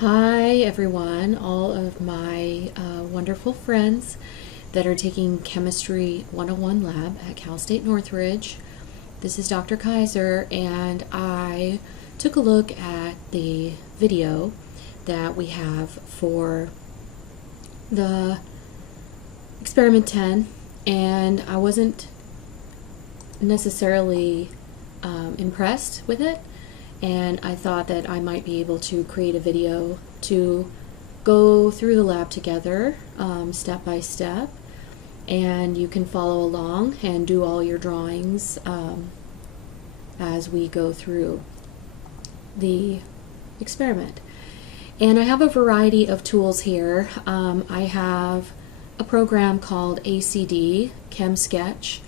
Hi everyone, all of my wonderful friends that are taking Chemistry 101 Lab at Cal State Northridge. This is Dr. Kaiser, and I took a look at the video that we have for the Experiment 10, and I wasn't necessarily impressed with it. And I thought that I might be able to create a video to go through the lab together step by step, and you can follow along and do all your drawings as we go through the experiment. And I have a variety of tools here. I have a program called ACD, ChemSketch,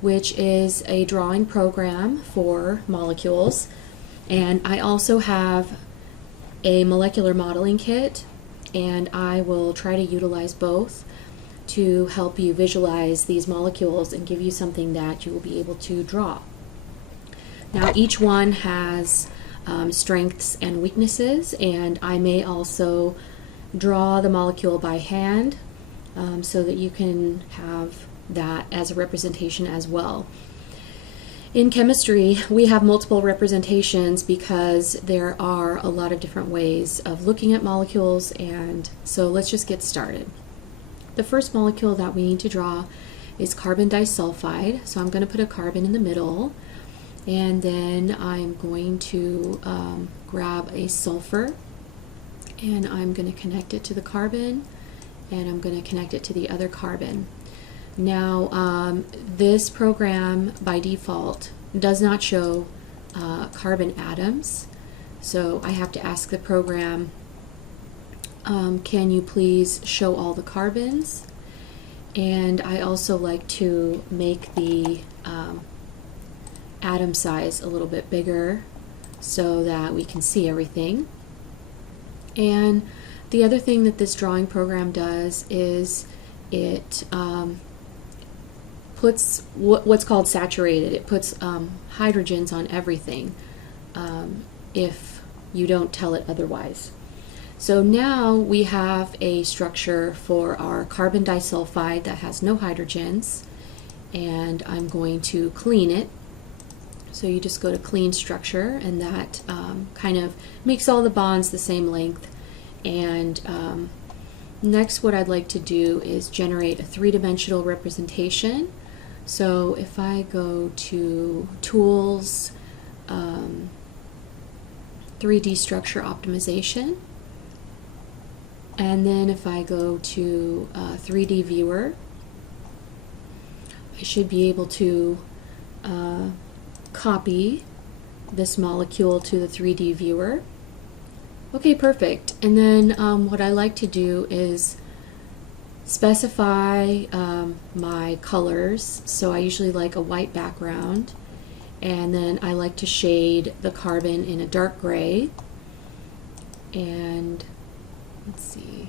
which is a drawing program for molecules. And I also have a molecular modeling kit, and I will try to utilize both to help you visualize these molecules and give you something that you will be able to draw. Now each one has strengths and weaknesses, and I may also draw the molecule by hand so that you can have that as a representation as well. In chemistry, we have multiple representations because there are a lot of different ways of looking at molecules, and so let's just get started. The first molecule that we need to draw is carbon disulfide, so I'm going to put a carbon in the middle, and then I'm going to grab a sulfur, and I'm going to connect it to the carbon, and I'm going to connect it to the other carbon. Now, this program by default does not show carbon atoms, so I have to ask the program, can you please show all the carbons? And I also like to make the atom size a little bit bigger so that we can see everything. And the other thing that this drawing program does is it puts what's called saturated. It puts hydrogens on everything if you don't tell it otherwise. So now we have a structure for our carbon disulfide that has no hydrogens, and I'm going to clean it. So you just go to clean structure, and that kind of makes all the bonds the same length. And next, what I'd like to do is generate a three-dimensional representation. So if I go to Tools, 3D Structure Optimization, and then if I go to 3D Viewer, I should be able to copy this molecule to the 3D Viewer. Okay, perfect. And then what I like to do is specify my colors. So I usually like a white background, and then I like to shade the carbon in a dark gray. And let's see,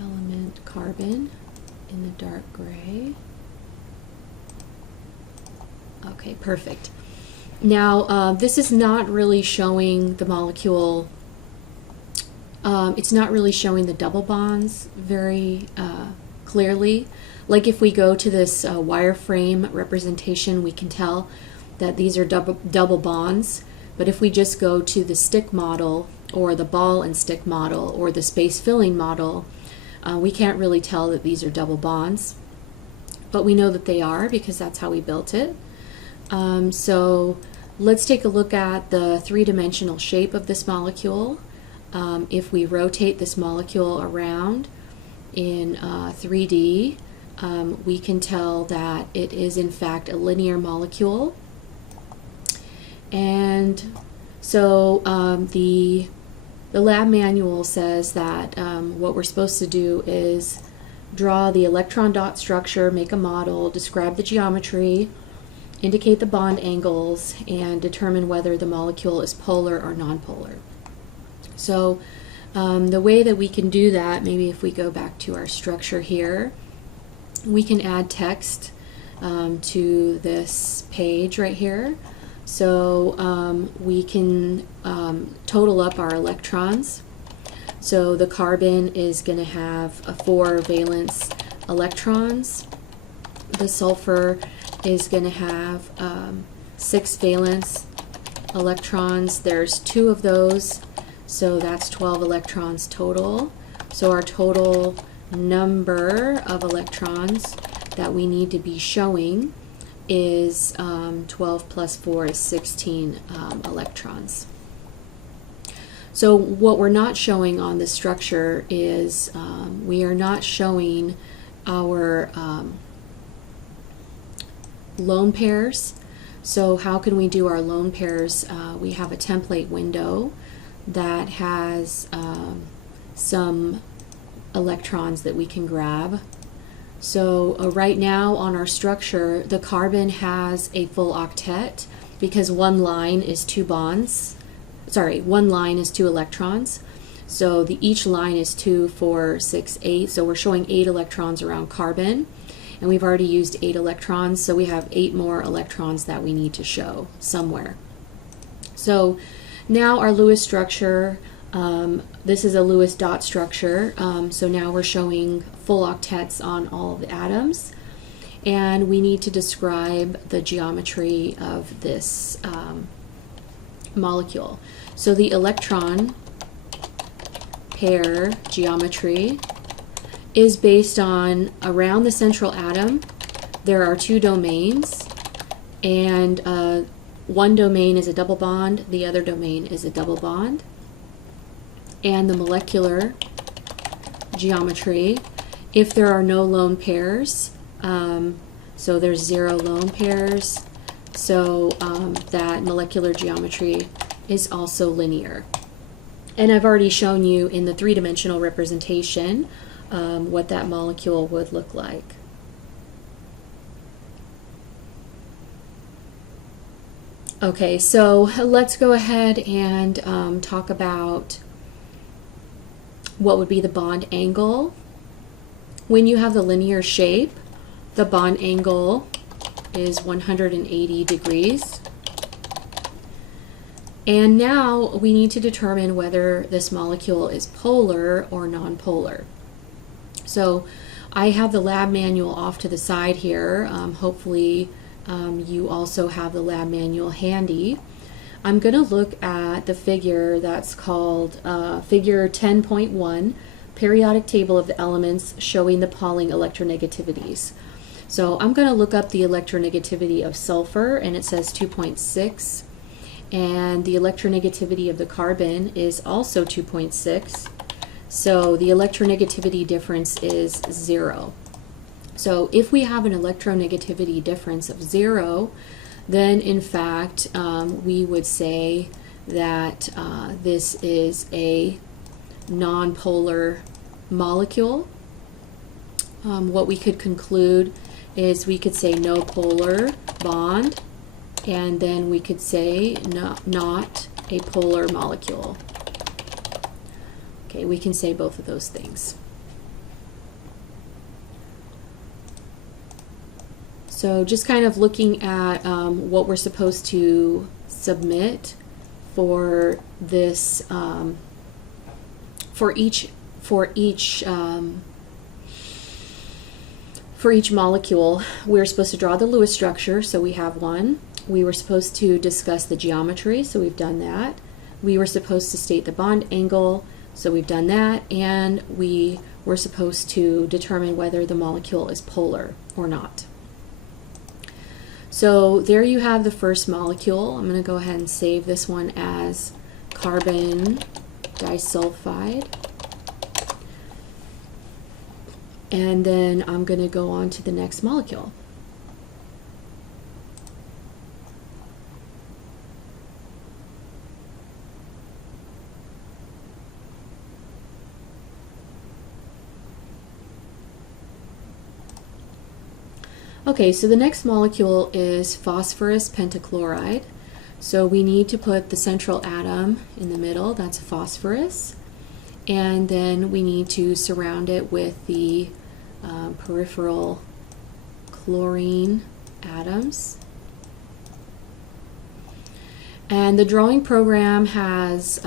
element carbon in the dark gray. Okay, perfect. Now, this is not really showing the molecule, it's not really showing the double bonds very clearly. Like if we go to this wireframe representation, we can tell that these are double bonds, but if we just go to the stick model, or the ball and stick model, or the space filling model, we can't really tell that these are double bonds, but we know that they are because that's how we built it. So let's take a look at the three-dimensional shape of this molecule. If we rotate this molecule around in 3D, we can tell that it is in fact a linear molecule. And so the lab manual says that what we're supposed to do is draw the electron dot structure, make a model, describe the geometry, indicate the bond angles, and determine whether the molecule is polar or nonpolar. So the way that we can do that, maybe if we go back to our structure here, we can add text to this page right here. So we can total up our electrons. So the carbon is going to have 4 valence electrons. The sulfur is going to have 6 valence electrons. There's 2 of those, so that's 12 electrons total. So our total number of electrons that we need to be showing is 12 plus 4 is 16 electrons. So what we're not showing on this structure is we are not showing our lone pairs. So how can we do our lone pairs? We have a template window that has some electrons that we can grab. So right now on our structure, the carbon has a full octet because one line is 2 bonds. Sorry, one line is 2 electrons. So each line is 2, 4, 6, 8. So we're showing 8 electrons around carbon. And we've already used 8 electrons, so we have 8 more electrons that we need to show somewhere. So now our Lewis structure, this is a Lewis dot structure, so now we're showing full octets on all of the atoms. And we need to describe the geometry of this molecule. So the electron pair geometry is based on around the central atom there are 2 domains, and one domain is a double bond, the other domain is a double bond. And the molecular geometry, if there are no lone pairs, so there's 0 lone pairs, so that molecular geometry is also linear. And I've already shown you in the 3-dimensional representation what that molecule would look like. Okay, so let's go ahead and talk about what would be the bond angle. When you have the linear shape, the bond angle is 180 degrees. And now we need to determine whether this molecule is polar or nonpolar. So I have the lab manual off to the side here. Hopefully you also have the lab manual handy. I'm going to look at the figure that's called figure 10.1, periodic table of the elements showing the Pauling electronegativities. So I'm going to look up the electronegativity of sulfur, and it says 2.6, and the electronegativity of the carbon is also 2.6. So the electronegativity difference is 0. So if we have an electronegativity difference of 0, then in fact we would say that this is a nonpolar molecule. What we could conclude is we could say no polar bond, and then we could say not a polar molecule. Okay, we can say both of those things. So just kind of looking at what we're supposed to submit for this, for each molecule, we're supposed to draw the Lewis structure, so we have one. We were supposed to discuss the geometry, so we've done that. We were supposed to state the bond angle, so we've done that. And we were supposed to determine whether the molecule is polar or not. So there you have the first molecule. I'm going to go ahead and save this one as carbon disulfide. And then I'm going to go on to the next molecule. Okay, so the next molecule is phosphorus pentachloride. So we need to put the central atom in the middle, that's phosphorus. And then we need to surround it with the peripheral chlorine atoms. And the drawing program has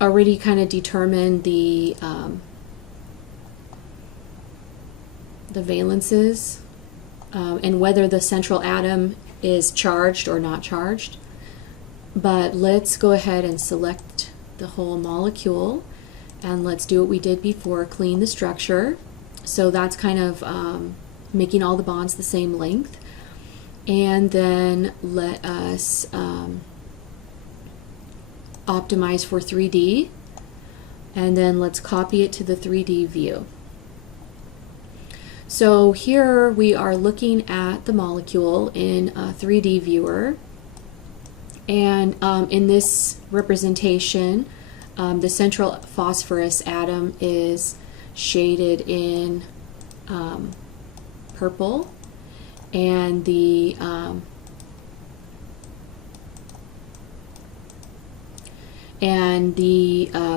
already kind of determined the valences and whether the central atom is charged or not charged. But let's go ahead and select the whole molecule, and let's do what we did before, clean the structure. So that's kind of making all the bonds the same length. And then let us optimize for 3D, and then let's copy it to the 3D view. So here we are looking at the molecule in a 3D viewer, and in this representation the central phosphorus atom is shaded in purple, and the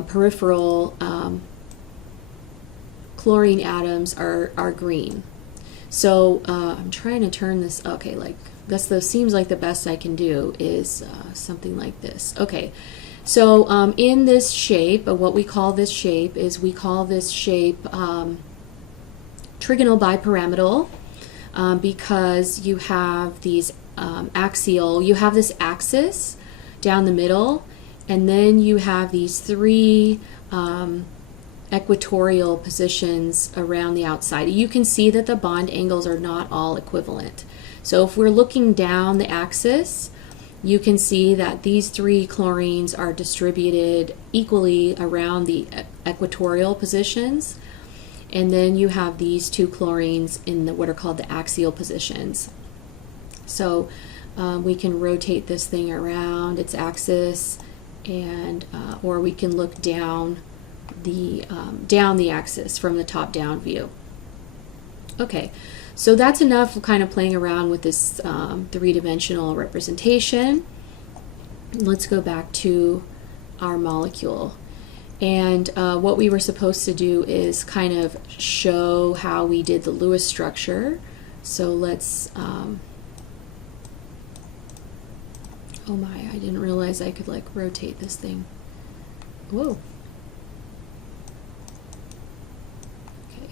peripheral chlorine atoms are green. So I'm trying to turn this, okay, like seems like the best I can do is something like this. Okay, so in this shape, what we call this shape is, we call this shape trigonal bipyramidal, because you have these you have this axis down the middle, and then you have these three equatorial positions around the outside. You can see that the bond angles are not all equivalent. So if we're looking down the axis, you can see that these three chlorines are distributed equally around the equatorial positions, and then you have these two chlorines in what are called the axial positions. So we can rotate this thing around its axis, and or we can look down the axis from the top down view. Okay, so that's enough kind of playing around with this three-dimensional representation. Let's go back to our molecule, and what we were supposed to do is kind of show how we did the Lewis structure. So let's oh my, I didn't realize I could like rotate this thing. Whoa.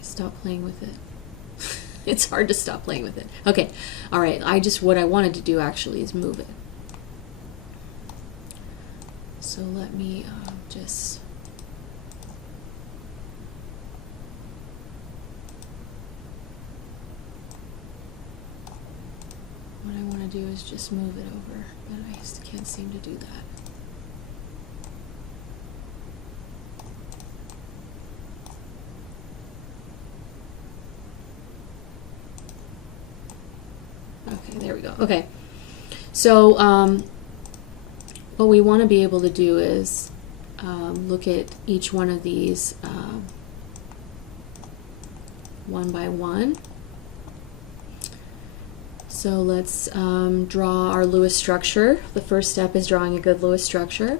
Stop playing with it. It's hard to stop playing with it. Okay, all right, what I wanted to do actually is move it. So let me just, what I want to do is just move it over, but I just can't seem to do that. Okay, there we go. Okay, so what we want to be able to do is look at each one of these one by one. So let's draw our Lewis structure. The first step is drawing a good Lewis structure.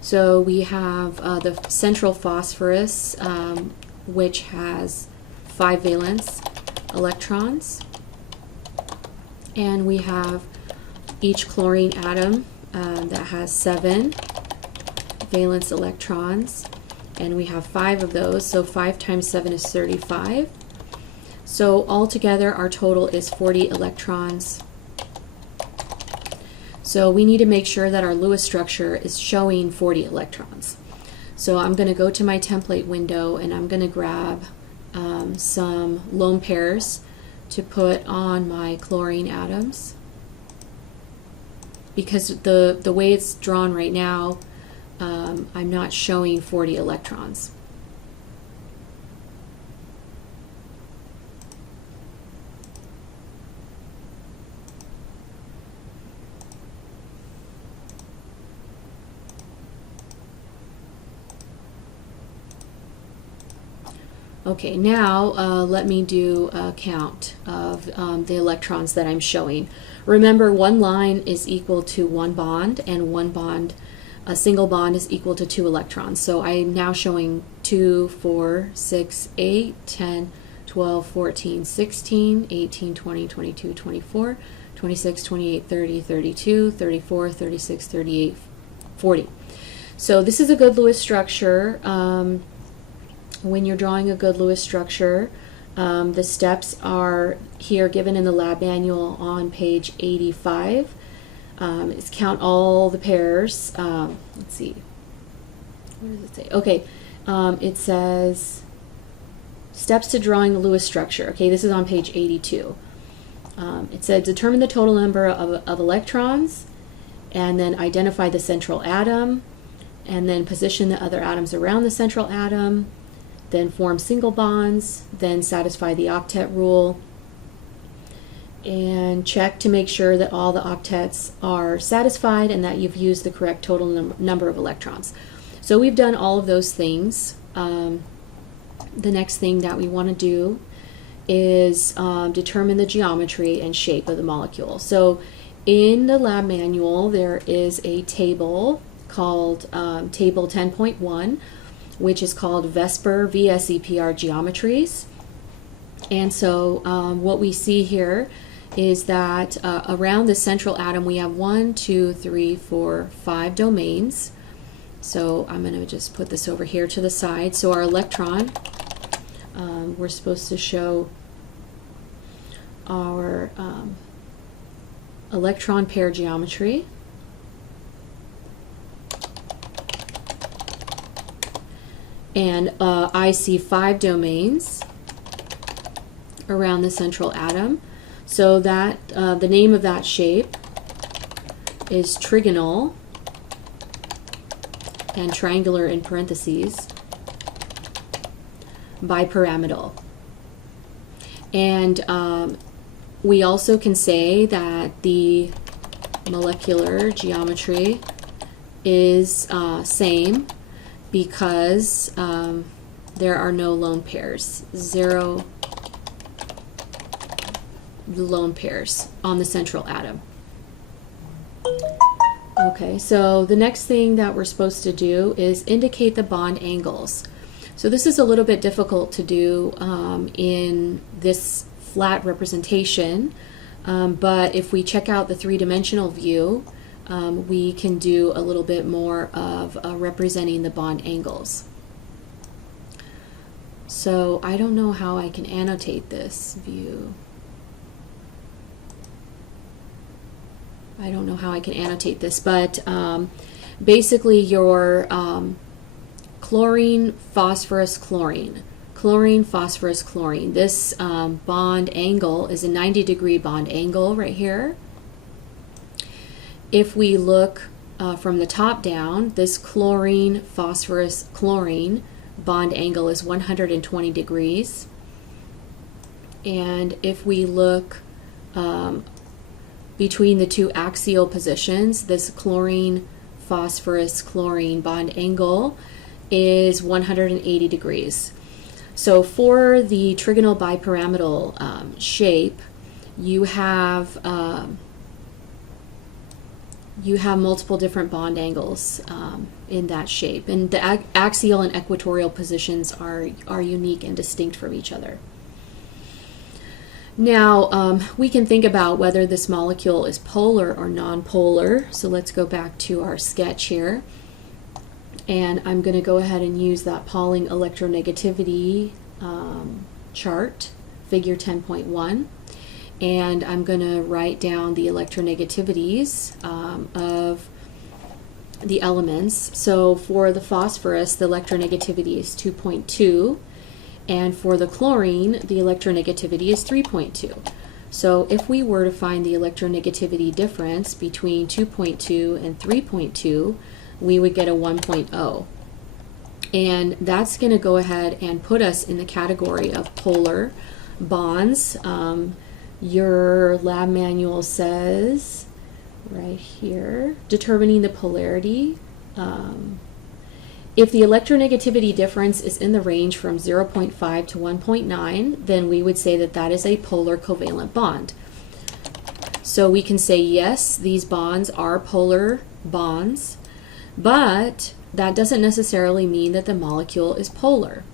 So we have the central phosphorus, which has 5 valence electrons. And we have each chlorine atom that has 7 valence electrons, and we have 5 of those, so 5 times 7 is 35. So altogether our total is 40 electrons. So we need to make sure that our Lewis structure is showing 40 electrons. So I'm going to go to my template window, and I'm going to grab some lone pairs to put on my chlorine atoms, because the way it's drawn right now, I'm not showing 40 electrons. Okay, now let me do a count of the electrons that I'm showing. Remember, one line is equal to 1 bond, and a single bond is equal to 2 electrons. So I'm now showing 2, 4, 6, 8, 10, 12, 14, 16, 18, 20, 22, 24, 26, 28, 30, 32, 34, 36, 38, 40. So this is a good Lewis structure. When you're drawing a good Lewis structure, the steps are here given in the lab manual on page 85. It's count all the pairs. Let's see. What does it say? Okay, it says steps to drawing a Lewis structure. Okay, this is on page 82. It said determine the total number of electrons, and then identify the central atom, and then position the other atoms around the central atom, then form single bonds, then satisfy the octet rule, and check to make sure that all the octets are satisfied and that you've used the correct total number of electrons. So we've done all of those things. The next thing that we want to do is determine the geometry and shape of the molecule. So in the lab manual there is a table called Table 10.1, which is called VSEPR, VSEPR geometries. And so what we see here is that around the central atom we have 1, 2, 3, 4, 5 domains. So I'm going to just put this over here to the side. So our electron, we're supposed to show our electron pair geometry. And I see 5 domains around the central atom. So that the name of that shape is trigonal, and triangular in parentheses, bipyramidal. And we also can say that the molecular geometry is same, because there are no lone pairs, 0 lone pairs on the central atom. Okay, so the next thing that we're supposed to do is indicate the bond angles. So this is a little bit difficult to do in this flat representation, but if we check out the three-dimensional view, we can do a little bit more of representing the bond angles. So I don't know how I can annotate this view. I don't know how I can annotate this, but basically your chlorine, phosphorus, chlorine. Chlorine, phosphorus, chlorine. This bond angle is a 90-degree bond angle right here. If we look from the top down, this chlorine, phosphorus, chlorine bond angle is 120 degrees. And if we look between the two axial positions, this chlorine, phosphorus, chlorine bond angle is 180 degrees. So for the trigonal bipyramidal shape, you have multiple different bond angles in that shape, and the axial and equatorial positions are unique and distinct from each other. Now we can think about whether this molecule is polar or nonpolar. So let's go back to our sketch here, and I'm going to go ahead and use that Pauling electronegativity chart, figure 10.1. And I'm going to write down the electronegativities of the elements. So for the phosphorus, the electronegativity is 2.2, and for the chlorine, the electronegativity is 3.2. So if we were to find the electronegativity difference between 2.2 and 3.2, we would get a 1.0. And that's going to go ahead and put us in the category of polar bonds. Your lab manual says right here, determining the polarity. If the electronegativity difference is in the range from 0.5 to 1.9, then we would say that that is a polar covalent bond. So we can say, yes, these bonds are polar bonds, but that doesn't necessarily mean that the molecule is polar.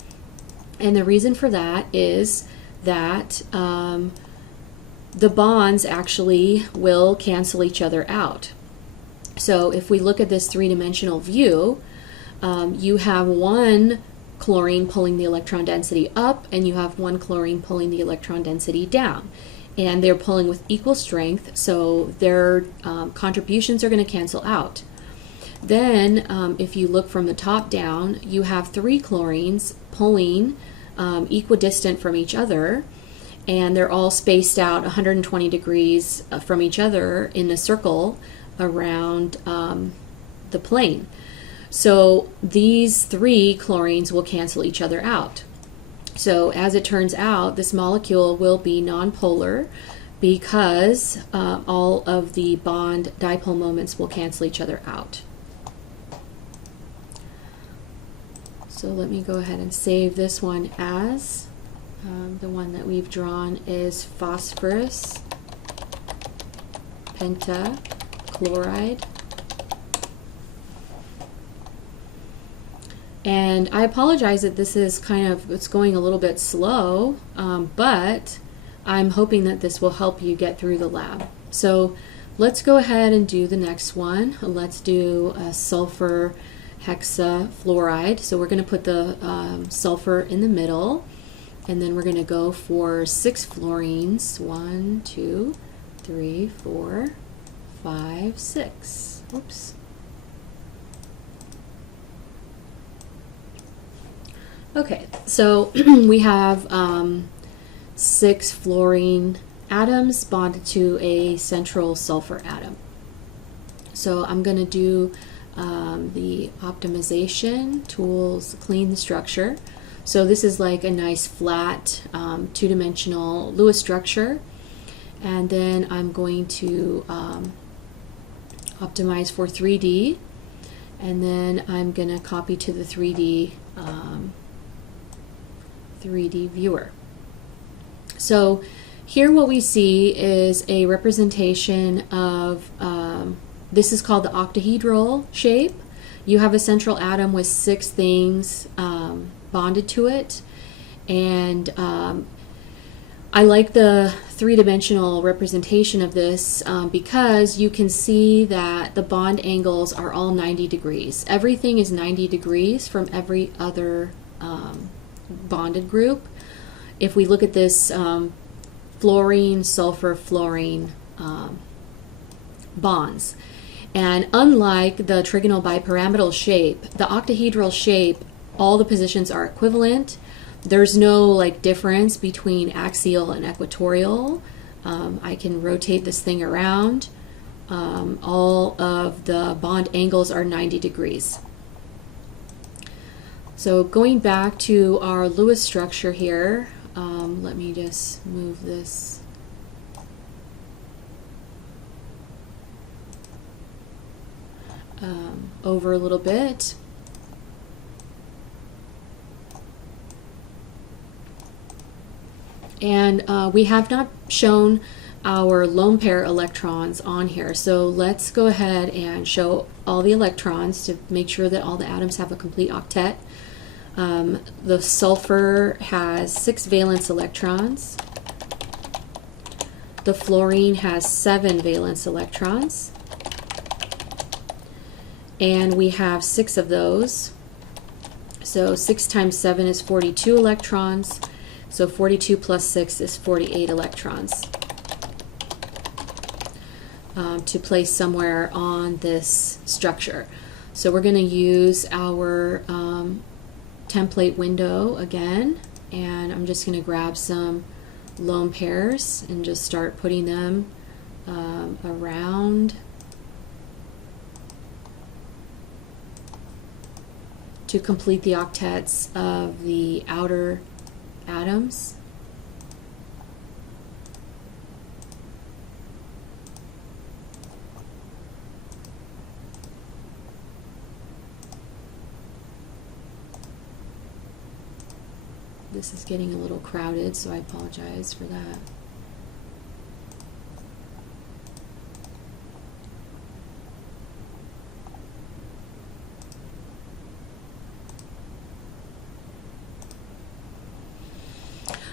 And the reason for that is that the bonds actually will cancel each other out. So if we look at this three-dimensional view, you have one chlorine pulling the electron density up, and you have one chlorine pulling the electron density down. And they're pulling with equal strength, so their contributions are going to cancel out. Then, if you look from the top down, you have three chlorines pulling equidistant from each other, and they're all spaced out 120 degrees from each other in a circle around the plane. So these three chlorines will cancel each other out. So as it turns out, this molecule will be nonpolar because all of the bond dipole moments will cancel each other out. So let me go ahead and save this one as the one that we've drawn is phosphorus pentachloride. And I apologize that this is it's going a little bit slow, but I'm hoping that this will help you get through the lab. So let's go ahead and do the next one. Let's do a sulfur hexafluoride. So we're going to put the sulfur in the middle, and then we're going to go for 6 fluorines. 1, 2, 3, 4, 5, 6. Oops. Okay, so we have 6 fluorine atoms bonded to a central sulfur atom. So I'm going to do the optimization tools, clean the structure. So this is like a nice flat two-dimensional Lewis structure, and then I'm going to optimize for 3D, and then I'm going to copy to the 3D viewer. So here what we see is a representation of, this is called the octahedral shape. You have a central atom with 6 things bonded to it, and I like the three-dimensional representation of this because you can see that the bond angles are all 90 degrees. Everything is 90 degrees from every other bonded group. If we look at this fluorine, sulfur, fluorine bonds, and unlike the trigonal bipyramidal shape, the octahedral shape, all the positions are equivalent. There's no like difference between axial and equatorial. I can rotate this thing around. All of the bond angles are 90 degrees. So going back to our Lewis structure here, let me just move this over a little bit. And we have not shown our lone pair electrons on here, so let's go ahead and show all the electrons to make sure that all the atoms have a complete octet. The sulfur has 6 valence electrons. The fluorine has 7 valence electrons. And we have 6 of those. So 6 times 7 is 42 electrons. So 42 plus 6 is 48 electrons to place somewhere on this structure. So we're going to use our template window again, and I'm just going to grab some lone pairs and just start putting them around to complete the octets of the outer atoms. This is getting a little crowded, so I apologize for that.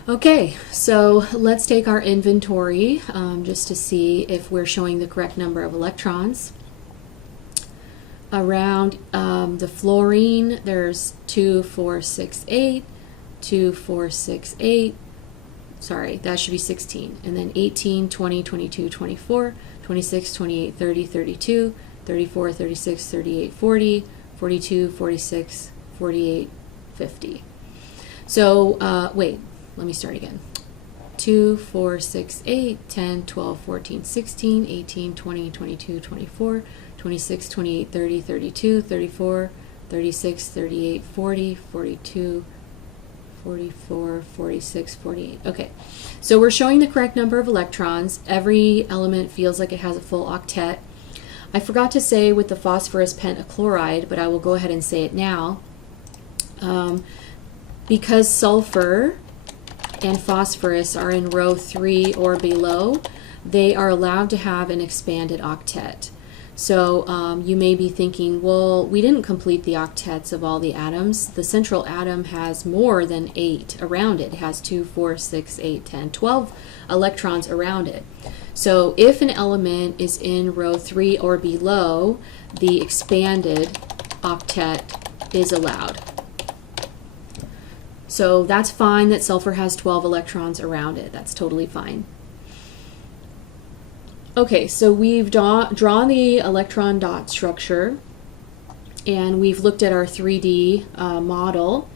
Okay, so let's take our inventory just to see if we're showing the correct number of electrons. Around the fluorine, there's 2, 4, 6, 8, 2, 4, 6, 8. Sorry, that should be 16. And then 18, 20, 22, 24, 26, 28, 30, 32, 34, 36, 38, 40, 42, 46, 48, 50. So, wait, let me start again. 2, 4, 6, 8, 10, 12, 14, 16, 18, 20, 22, 24, 26, 28, 30, 32, 34, 36, 38, 40, 42, 44, 46, 48. Okay, so we're showing the correct number of electrons. Every element feels like it has a full octet. I forgot to say with the phosphorus pentachloride, but I will go ahead and say it now. Because sulfur and phosphorus are in row 3 or below, they are allowed to have an expanded octet. So you may be thinking, well, we didn't complete the octets of all the atoms. The central atom has more than 8 around it. It has 2, 4, 6, 8, 10, 12 electrons around it. So if an element is in row 3 or below, the expanded octet is allowed. So that's fine that sulfur has 12 electrons around it. That's totally fine. Okay, so we've drawn the electron dot structure, and we've looked at our 3D model.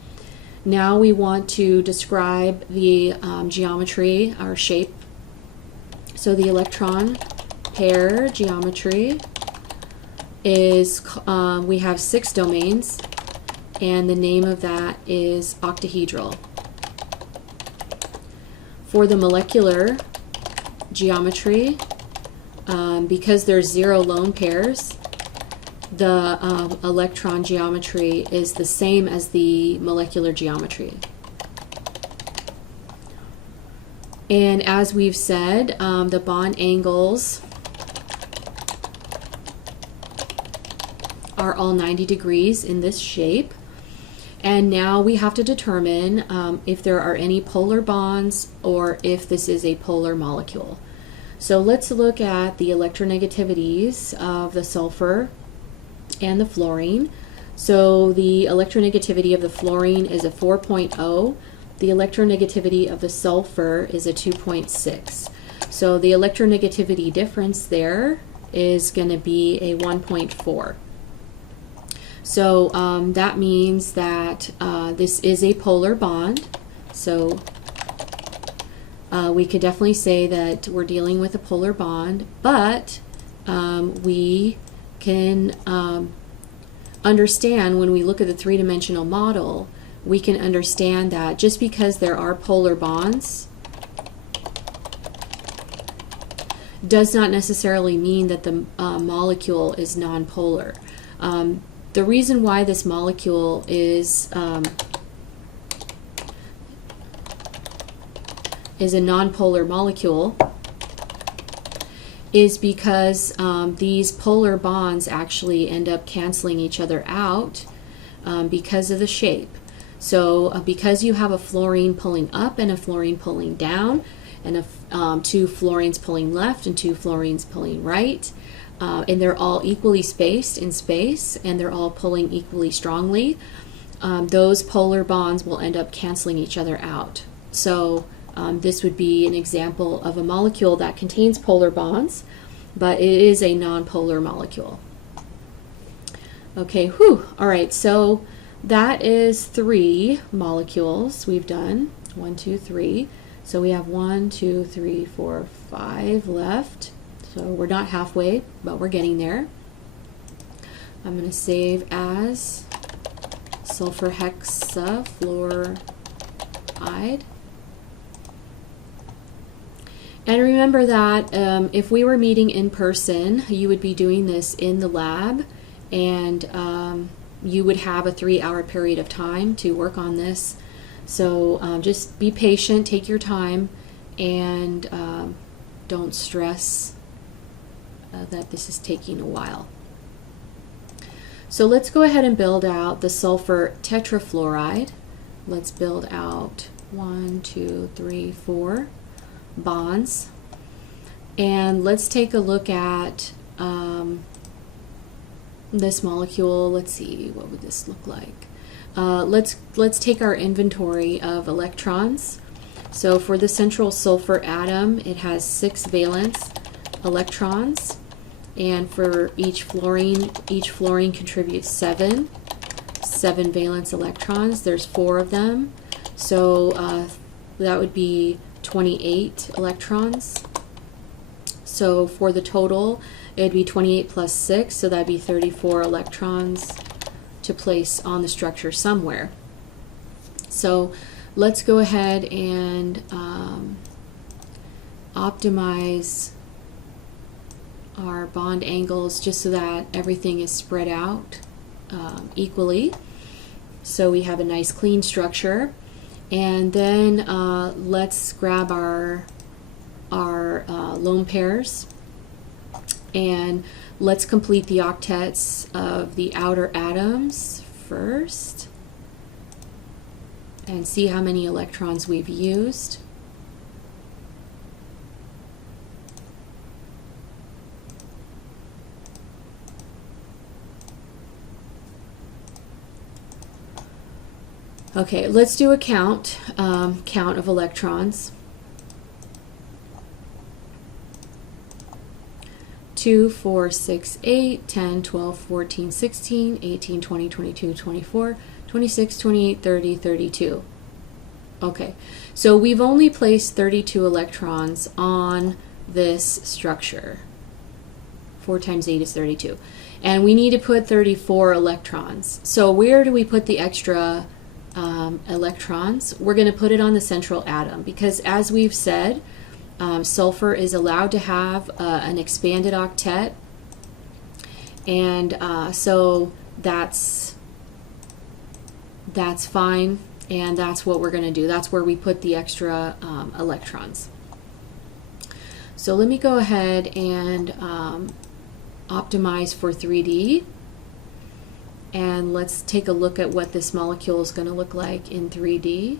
Now we want to describe the geometry, our shape. So the electron pair geometry is, we have 6 domains, and the name of that is octahedral. For the molecular geometry, because there's 0 lone pairs, the electron geometry is the same as the molecular geometry. And as we've said, the bond angles are all 90 degrees in this shape. And now we have to determine if there are any polar bonds or if this is a polar molecule. So let's look at the electronegativities of the sulfur and the fluorine. So the electronegativity of the fluorine is a 4.0. The electronegativity of the sulfur is a 2.6. So the electronegativity difference there is going to be a 1.4. So that means that this is a polar bond. So we could definitely say that we're dealing with a polar bond, but we can understand when we look at the three-dimensional model, we can understand that just because there are polar bonds does not necessarily mean that the molecule is nonpolar. The reason why this molecule is a nonpolar molecule is because these polar bonds actually end up canceling each other out because of the shape. So because you have a fluorine pulling up and a fluorine pulling down, and 2 fluorines pulling left and 2 fluorines pulling right, and they're all equally spaced in space, and they're all pulling equally strongly, those polar bonds will end up canceling each other out. So this would be an example of a molecule that contains polar bonds, but it is a nonpolar molecule. Okay, whew. All right, so that is 3 molecules we've done. 1, 2, 3. So we have 1, 2, 3, 4, 5 left. So we're not halfway, but we're getting there. I'm going to save as sulfur hexafluoride. And remember that if we were meeting in person, you would be doing this in the lab, and you would have a 3-hour period of time to work on this. So just be patient, take your time, and don't stress that this is taking a while. So let's go ahead and build out the sulfur tetrafluoride. Let's build out 1, 2, 3, 4 bonds. And let's take a look at this molecule. Let's see, what would this look like? Let's take our inventory of electrons. So for the central sulfur atom, it has 6 valence electrons, and for each fluorine contributes 7 valence electrons. There's 4 of them, so that would be 28 electrons. So for the total, it'd be 28 plus 6, so that'd be 34 electrons to place on the structure somewhere. So let's go ahead and optimize our bond angles just so that everything is spread out equally, so we have a nice clean structure. And then let's grab our lone pairs, and let's complete the octets of the outer atoms first and see how many electrons we've used. Okay, let's do a count of electrons. 2, 4, 6, 8, 10, 12, 14, 16, 18, 20, 22, 24, 26, 28, 30, 32. Okay, so we've only placed 32 electrons on this structure. 4 times 8 is 32. And we need to put 34 electrons. So where do we put the extra electrons? We're going to put it on the central atom, because as we've said, sulfur is allowed to have an expanded octet, and so that's fine, and that's what we're going to do. That's where we put the extra electrons. So let me go ahead and optimize for 3D, and let's take a look at what this molecule is going to look like in 3D.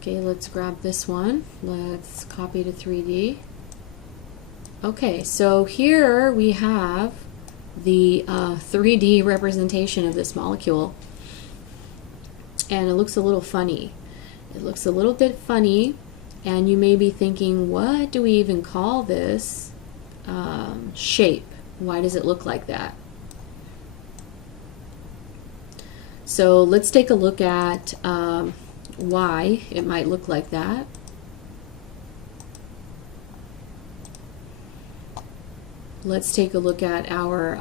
Okay, let's grab this one. Let's copy to 3D. Okay, so here we have the 3D representation of this molecule. And it looks a little funny. It looks a little bit funny, and you may be thinking, what do we even call this shape? Why does it look like that? So let's take a look at why it might look like that. Let's take a look at our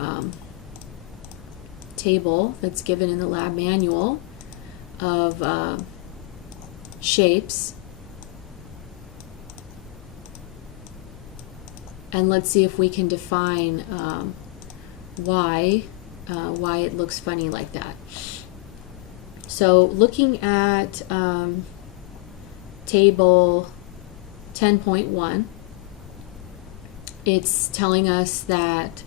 table that's given in the lab manual of shapes, and let's see if we can define why it looks funny like that. So looking at table 10.1, it's telling us that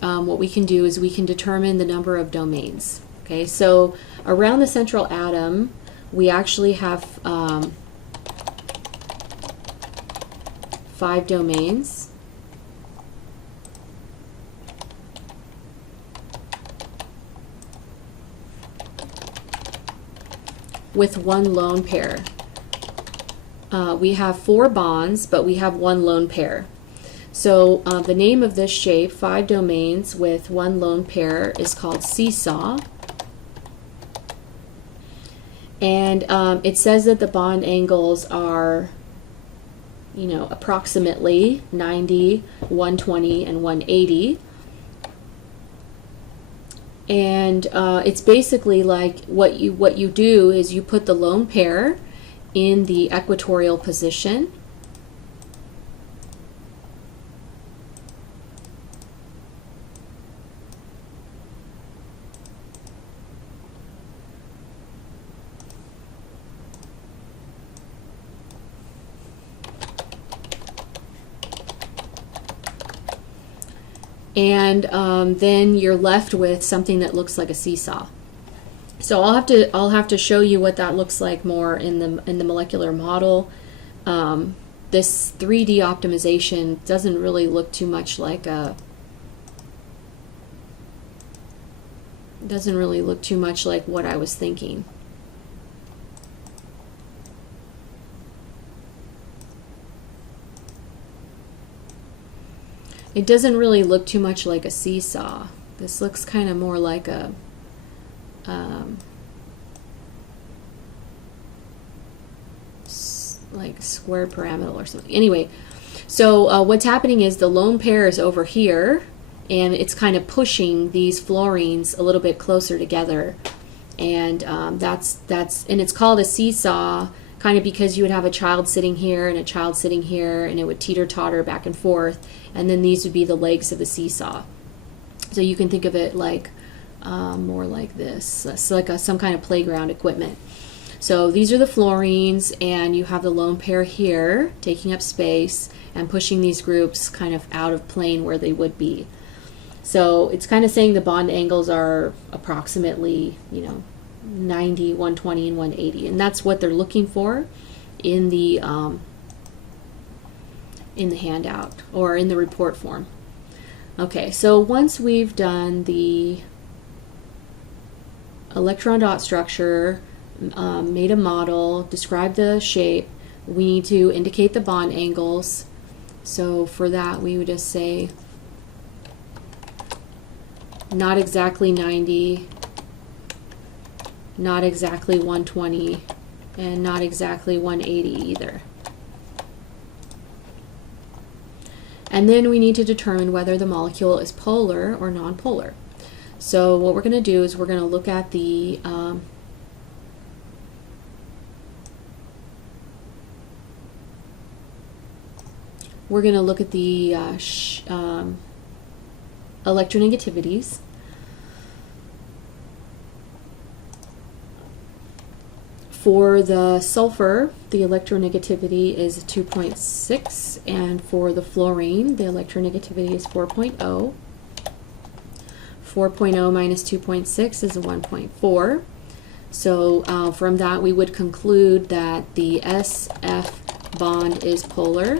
what we can do is we can determine the number of domains. Okay, so around the central atom, we actually have 5 domains. With 1 lone pair. We have 4 bonds, but we have 1 lone pair. So the name of this shape, 5 domains with 1 lone pair, is called seesaw. And it says that the bond angles are, approximately 90, 120, and 180. And it's basically like what you do is you put the lone pair in the equatorial position, and then you're left with something that looks like a seesaw. So I'll have to show you what that looks like more in the molecular model. This 3D optimization doesn't really look too much like what I was thinking. It doesn't really look too much like a seesaw. This looks kind of more like a like square pyramidal or something. Anyway, so what's happening is the lone pair is over here, and it's kind of pushing these fluorines a little bit closer together, and and it's called a seesaw, kind of because you would have a child sitting here and a child sitting here, and it would teeter-totter back and forth, and then these would be the legs of the seesaw. So you can think of it like more like this. It's like some kind of playground equipment. So these are the fluorines, and you have the lone pair here taking up space and pushing these groups kind of out of plane where they would be. So it's kind of saying the bond angles are approximately, 90, 120, and 180, and that's what they're looking for in the handout or in the report form. Okay, so once we've done the electron dot structure, made a model, described the shape, we need to indicate the bond angles. So for that we would just say not exactly 90, not exactly 120, and not exactly 180 either. And then we need to determine whether the molecule is polar or nonpolar. So what we're going to do is we're going to look at the electronegativities. For the sulfur, the electronegativity is 2.6, and for the fluorine, the electronegativity is 4.0. 4.0 minus 2.6 is a 1.4. So from that we would conclude that the SF bond is polar.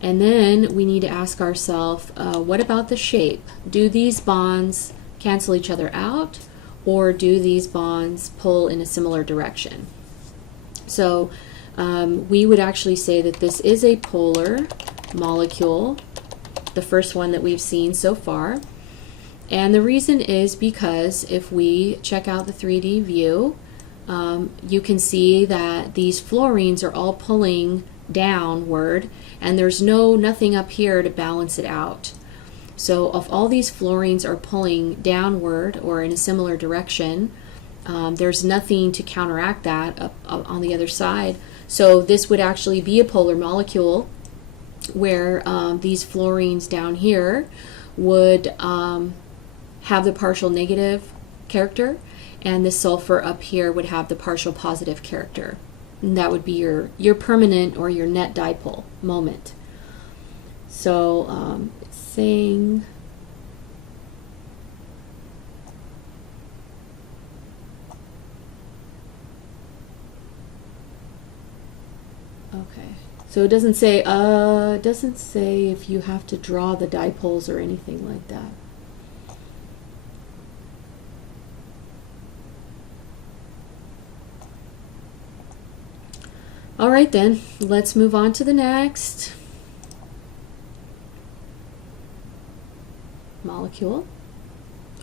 And then we need to ask ourselves, what about the shape? Do these bonds cancel each other out, or do these bonds pull in a similar direction? So we would actually say that this is a polar molecule, the first one that we've seen so far. And the reason is because if we check out the 3D view, you can see that these fluorines are all pulling downward, and there's nothing up here to balance it out. So if all these fluorines are pulling downward or in a similar direction, there's nothing to counteract that up on the other side. So this would actually be a polar molecule where these fluorines down here would have the partial negative character, and the sulfur up here would have the partial positive character. And that would be your permanent or your net dipole moment. So it's saying okay. So it doesn't say if you have to draw the dipoles or anything like that. All right then, let's move on to the next molecule.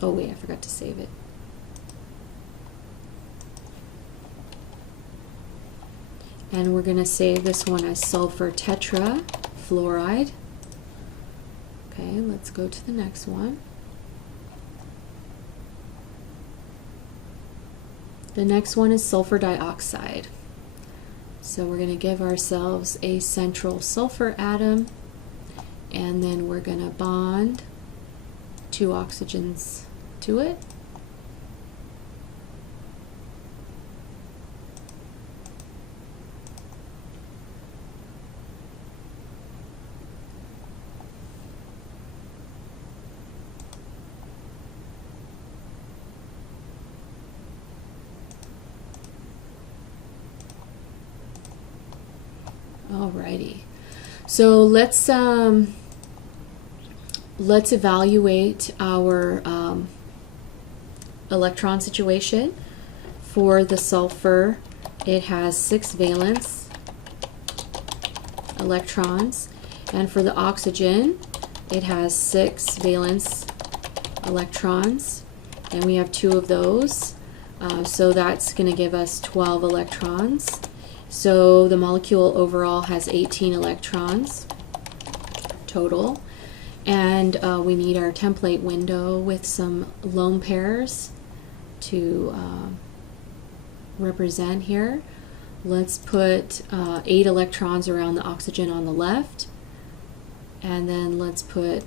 Oh wait, I forgot to save it. And we're going to save this one as sulfur tetrafluoride. Okay, let's go to the next one. The next one is sulfur dioxide. So we're going to give ourselves a central sulfur atom, and then we're going to bond 2 oxygens to it. Alrighty. So let's evaluate our electron situation. For the sulfur, it has 6 valence electrons, and for the oxygen, it has 6 valence electrons, and we have 2 of those, so that's going to give us 12 electrons. So the molecule overall has 18 electrons total, and we need our template window with some lone pairs to represent here. Let's put 8 electrons around the oxygen on the left, and then let's put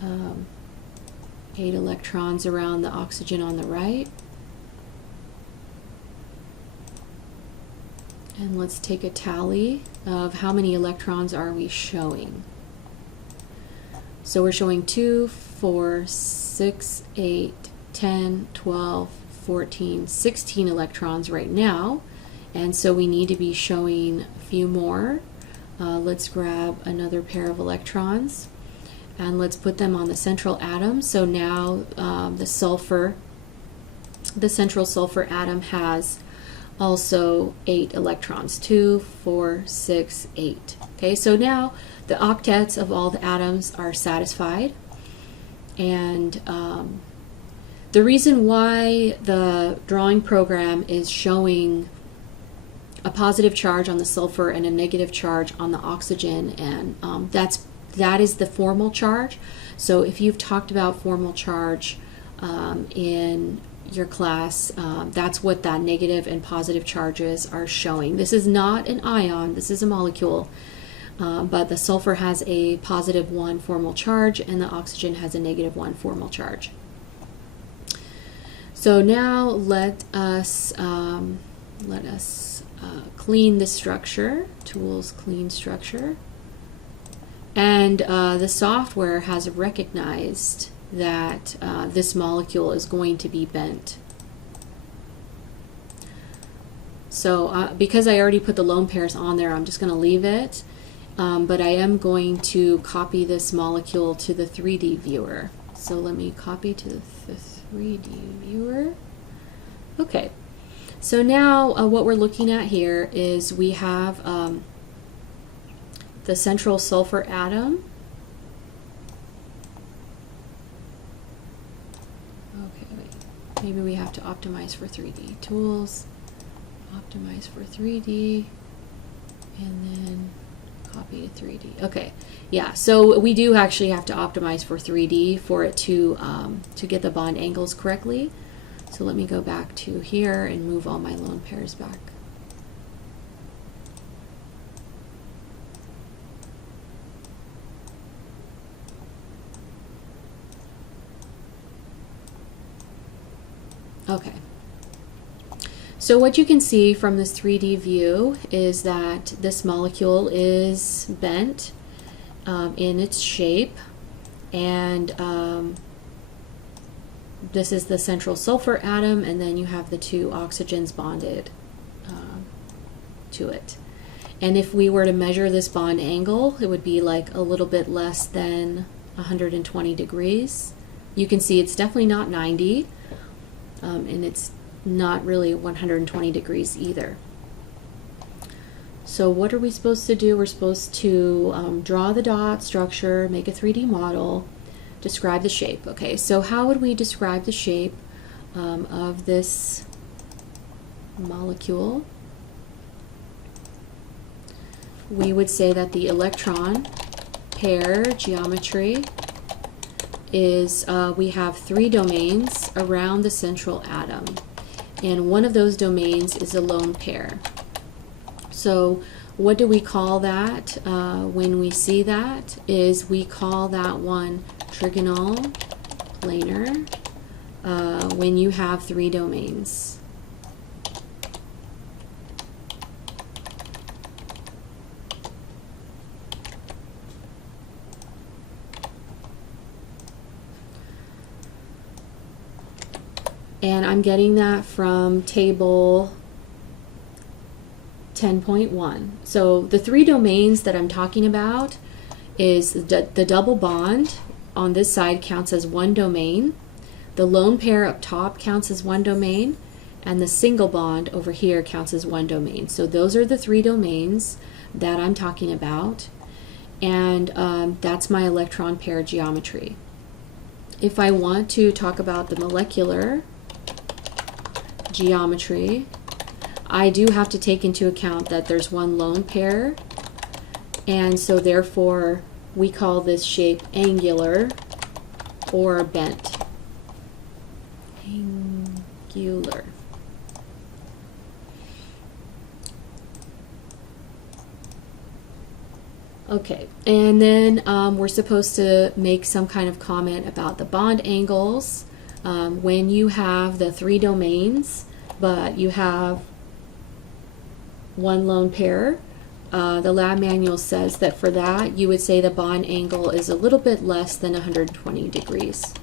8 electrons around the oxygen on the right. And let's take a tally of how many electrons are we showing. So we're showing 2, 4, 6, 8, 10, 12, 14, 16 electrons right now, and so we need to be showing a few more. Let's grab another pair of electrons and let's put them on the central atom. So now the central sulfur atom has also 8 electrons, 2, 4, 6, 8. Okay, so now the octets of all the atoms are satisfied, and the reason why the drawing program is showing a positive charge on the sulfur and a negative charge on the oxygen, and that is the formal charge. So if you've talked about formal charge in your class, that's what that negative and positive charges are showing. This is not an ion, this is a molecule, but the sulfur has a positive 1 formal charge and the oxygen has a negative 1 formal charge. So now let us clean the structure. Tools, clean structure. And the software has recognized that this molecule is going to be bent. So because I already put the lone pairs on there, I'm just going to leave it. But I am going to copy this molecule to the 3D viewer. So let me copy to the 3D viewer. Okay. So now what we're looking at here is we have the central sulfur atom. Okay, wait. Maybe we have to optimize for 3D. Tools, optimize for 3D, and then copy to 3D. Okay, yeah, so we do actually have to optimize for 3D for it to get the bond angles correctly. So let me go back to here and move all my lone pairs back. Okay. So what you can see from this 3D view is that this molecule is bent in its shape, and this is the central sulfur atom, and then you have the 2 oxygens bonded to it. And if we were to measure this bond angle, it would be like a little bit less than 120 degrees. You can see it's definitely not 90, and it's not really 120 degrees either. So what are we supposed to do? We're supposed to draw the dot structure, make a 3D model, describe the shape. Okay, so how would we describe the shape of this molecule? We would say that the electron pair geometry is we have 3 domains around the central atom, and one of those domains is a lone pair. So what do we call that when we see that? Is we call that one trigonal planar when you have 3 domains. And I'm getting that from table 10.1. So the three domains that I'm talking about is the double bond on this side counts as one domain, the lone pair up top counts as one domain, and the single bond over here counts as one domain. So those are the three domains that I'm talking about, and that's my electron pair geometry. If I want to talk about the molecular geometry, I do have to take into account that there's one lone pair, and so therefore we call this shape angular or bent. Angular. Okay, and then we're supposed to make some kind of comment about the bond angles. When you have the three domains, but you have one lone pair, the lab manual says that for that you would say the bond angle is a little bit less than 120 degrees.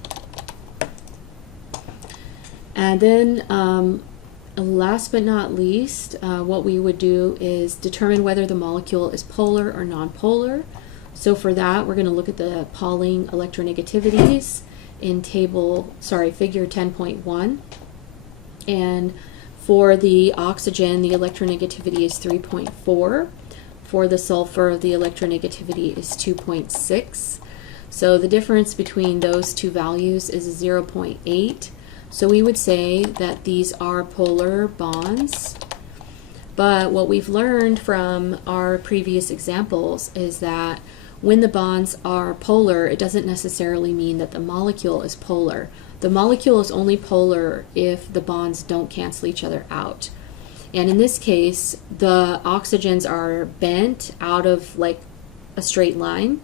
And then last but not least, what we would do is determine whether the molecule is polar or nonpolar. So for that, we're going to look at the Pauling electronegativities in figure 10.1. And for the oxygen, the electronegativity is 3.4. For the sulfur, the electronegativity is 2.6. So the difference between those two values is 0.8. So we would say that these are polar bonds. But what we've learned from our previous examples is that when the bonds are polar, it doesn't necessarily mean that the molecule is polar. The molecule is only polar if the bonds don't cancel each other out. And in this case, the oxygens are bent out of like a straight line.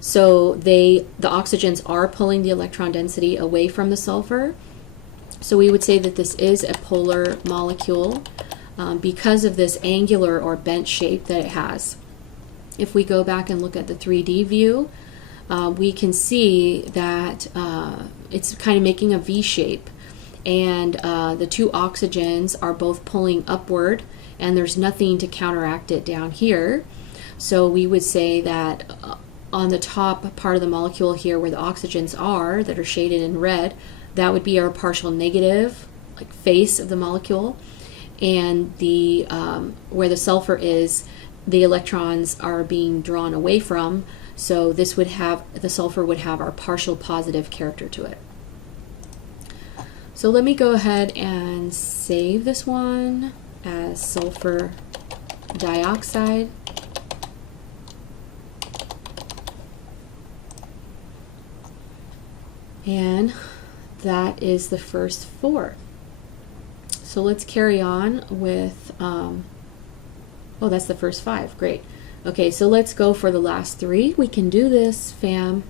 So the oxygens are pulling the electron density away from the sulfur. So we would say that this is a polar molecule because of this angular or bent shape that it has. If we go back and look at the 3D view, we can see that it's kind of making a V shape, and the two oxygens are both pulling upward, and there's nothing to counteract it down here. So we would say that on the top part of the molecule here where the oxygens are, that are shaded in red, that would be our partial negative, like face of the molecule, and the where the sulfur is, the electrons are being drawn away from. So this would have, the sulfur would have our partial positive character to it. So let me go ahead and save this one as sulfur dioxide. And that is the first four. So let's carry on with, oh, that's the first five, great. Okay, so let's go for the last three. We can do this, fam.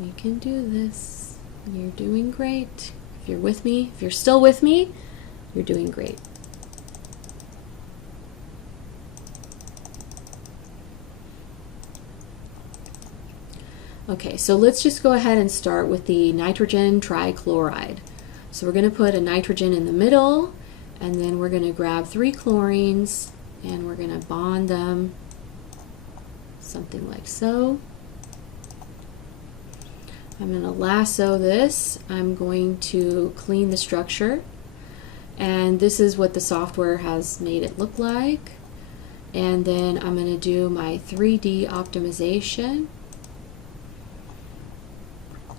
We can do this. You're doing great. If you're with me, if you're still with me, you're doing great. Okay, so let's just go ahead and start with the nitrogen trichloride. So we're going to put a nitrogen in the middle, and then we're going to grab 3 chlorines, and we're going to bond them something like so. I'm going to lasso this. I'm going to clean the structure, and this is what the software has made it look like. And then I'm going to do my 3D optimization,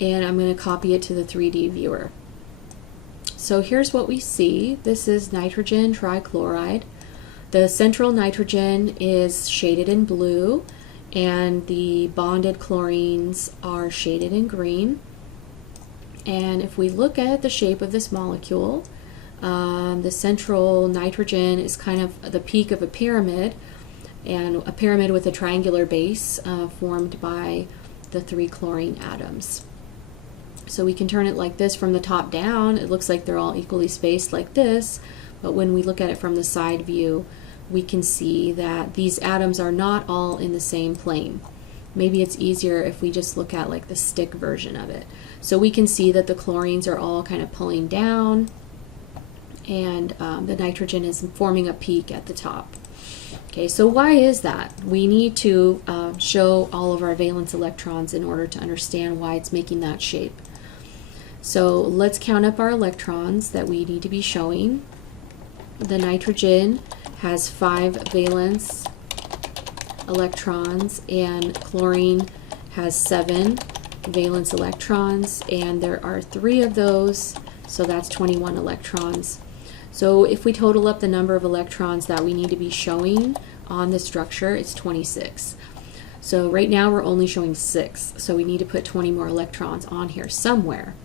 and I'm going to copy it to the 3D viewer. So here's what we see. This is nitrogen trichloride. The central nitrogen is shaded in blue, and the bonded chlorines are shaded in green. And if we look at the shape of this molecule, the central nitrogen is kind of the peak of a pyramid, and a pyramid with a triangular base formed by the 3 chlorine atoms. So we can turn it like this from the top down. It looks like they're all equally spaced like this, but when we look at it from the side view, we can see that these atoms are not all in the same plane. Maybe it's easier if we just look at like the stick version of it. So we can see that the chlorines are all kind of pulling down, and the nitrogen is forming a peak at the top. Okay, so why is that? We need to show all of our valence electrons in order to understand why it's making that shape. So let's count up our electrons that we need to be showing. The nitrogen has 5 valence electrons, and chlorine has 7 valence electrons, and there are 3 of those, so that's 21 electrons. So if we total up the number of electrons that we need to be showing on the structure, it's 26. So right now we're only showing 6, so we need to put 20 more electrons on here somewhere.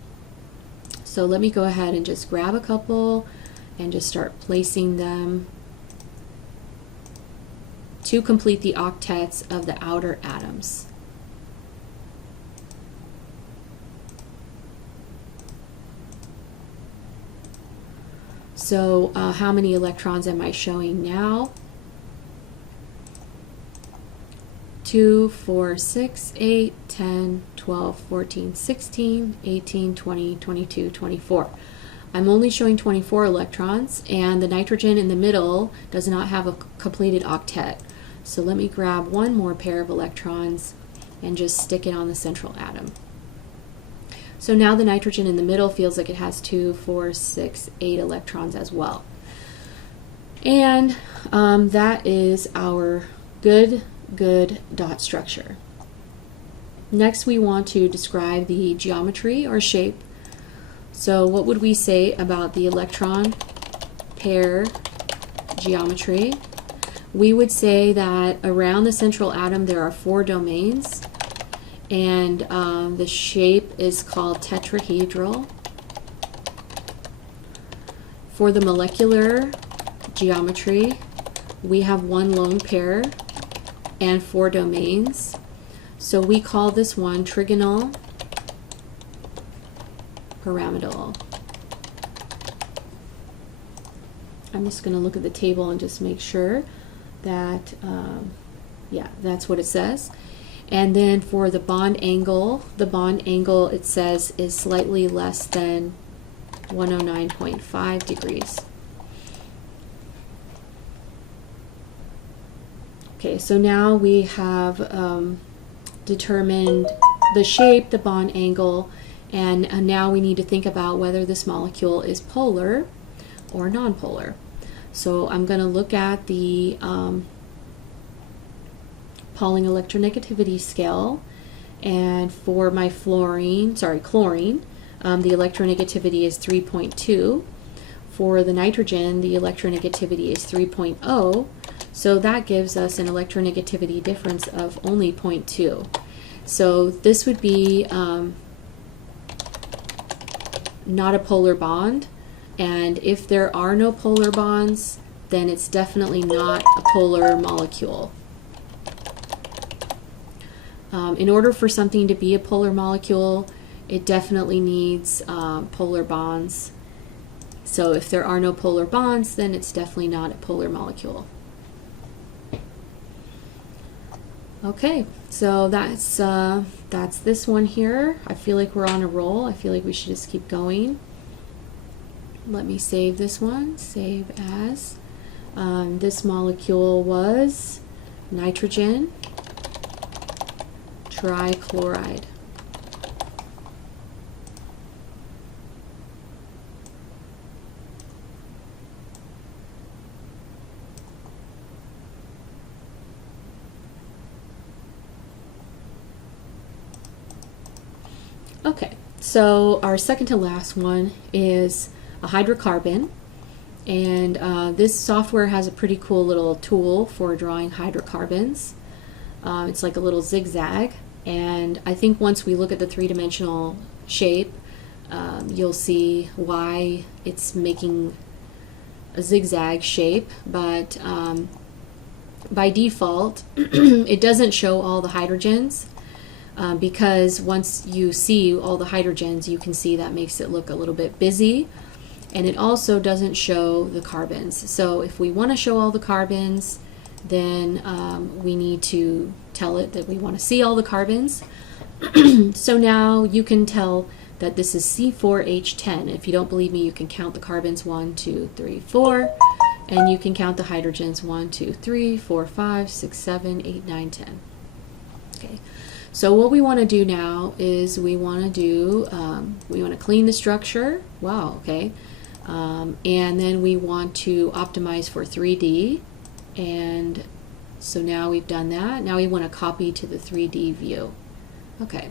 So let me go ahead and just grab a couple and just start placing them to complete the octets of the outer atoms. So how many electrons am I showing now? 2, 4, 6, 8, 10, 12, 14, 16, 18, 20, 22, 24. I'm only showing 24 electrons, and the nitrogen in the middle does not have a completed octet. So let me grab one more pair of electrons and just stick it on the central atom. So now the nitrogen in the middle feels like it has 2, 4, 6, 8 electrons as well. And that is our good dot structure. Next we want to describe the geometry or shape. So what would we say about the electron pair geometry? We would say that around the central atom there are 4 domains, and the shape is called tetrahedral. For the molecular geometry, we have 1 lone pair and 4 domains. So we call this one trigonal pyramidal. I'm just going to look at the table and just make sure that, yeah, that's what it says. And then for the bond angle it says is slightly less than 109.5 degrees. Okay, so now we have determined the shape, the bond angle, and now we need to think about whether this molecule is polar or nonpolar. So I'm going to look at the Pauling electronegativity scale, and for my chlorine, the electronegativity is 3.2. For the nitrogen, the electronegativity is 3.0. So that gives us an electronegativity difference of only 0.2. So this would be not a polar bond, and if there are no polar bonds, then it's definitely not a polar molecule. In order for something to be a polar molecule, it definitely needs polar bonds. So if there are no polar bonds, then it's definitely not a polar molecule. Okay, so that's this one here. I feel like we're on a roll. I feel like we should just keep going. Let me save this one. Save as. This molecule was nitrogen trichloride. Okay, so our second to last one is a hydrocarbon, and this software has a pretty cool little tool for drawing hydrocarbons. It's like a little zigzag, and I think once we look at the three-dimensional shape, you'll see why it's making a zigzag shape, but by default it doesn't show all the hydrogens. Because once you see all the hydrogens, you can see that makes it look a little bit busy, and it also doesn't show the carbons. So if we want to show all the carbons, then we need to tell it that we want to see all the carbons. So now you can tell that this is C4H10. If you don't believe me, you can count the carbons, 1, 2, 3, 4, and you can count the hydrogens: 1, 2, 3, 4, 5, 6, 7, 8, 9, 10. Okay, so what we want to do now is we want to clean the structure. Wow, okay. And then we want to optimize for 3D, and so now we've done that. Now we want to copy to the 3D view. Okay,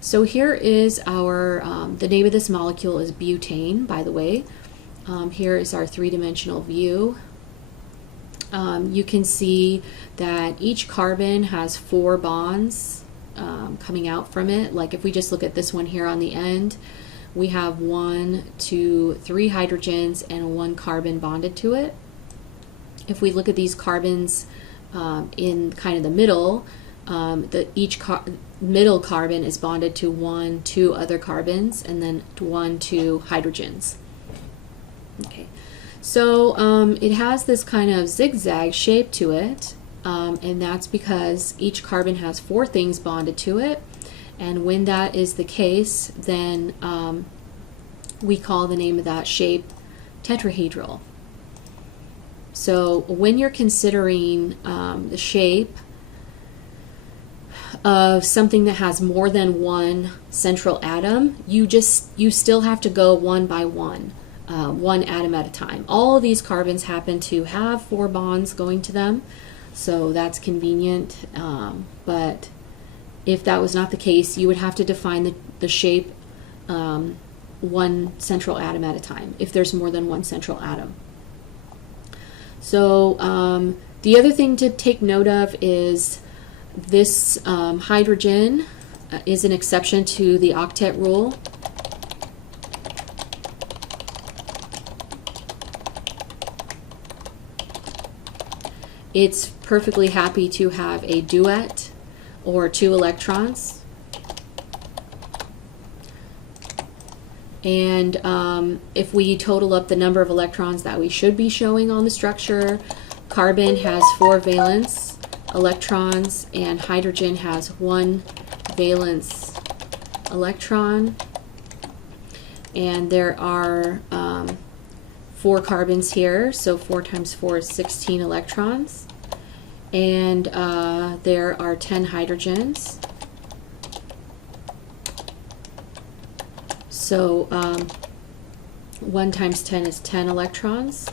so here is our, the name of this molecule is butane, by the way. Here is our three-dimensional view. You can see that each carbon has 4 bonds coming out from it. Like if we just look at this one here on the end, we have 1, 2, 3 hydrogens and 1 carbon bonded to it. If we look at these carbons in kind of the middle, each middle carbon is bonded to 1, 2 other carbons, and then 1, 2 hydrogens. Okay, so it has this kind of zigzag shape to it, and that's because each carbon has 4 things bonded to it. And when that is the case, then we call the name of that shape tetrahedral. So when you're considering the shape of something that has more than one central atom, you still have to go one by one, one atom at a time. All of these carbons happen to have 4 bonds going to them, so that's convenient, but if that was not the case, you would have to define the shape one central atom at a time if there's more than one central atom. So the other thing to take note of is this hydrogen is an exception to the octet rule. It's perfectly happy to have a duet or 2 electrons. And if we total up the number of electrons that we should be showing on the structure, carbon has 4 valence electrons and hydrogen has 1 valence electron. And there are 4 carbons here, so 4 times 4 is 16 electrons. And there are 10 hydrogens. So 1 times 10 is 10 electrons.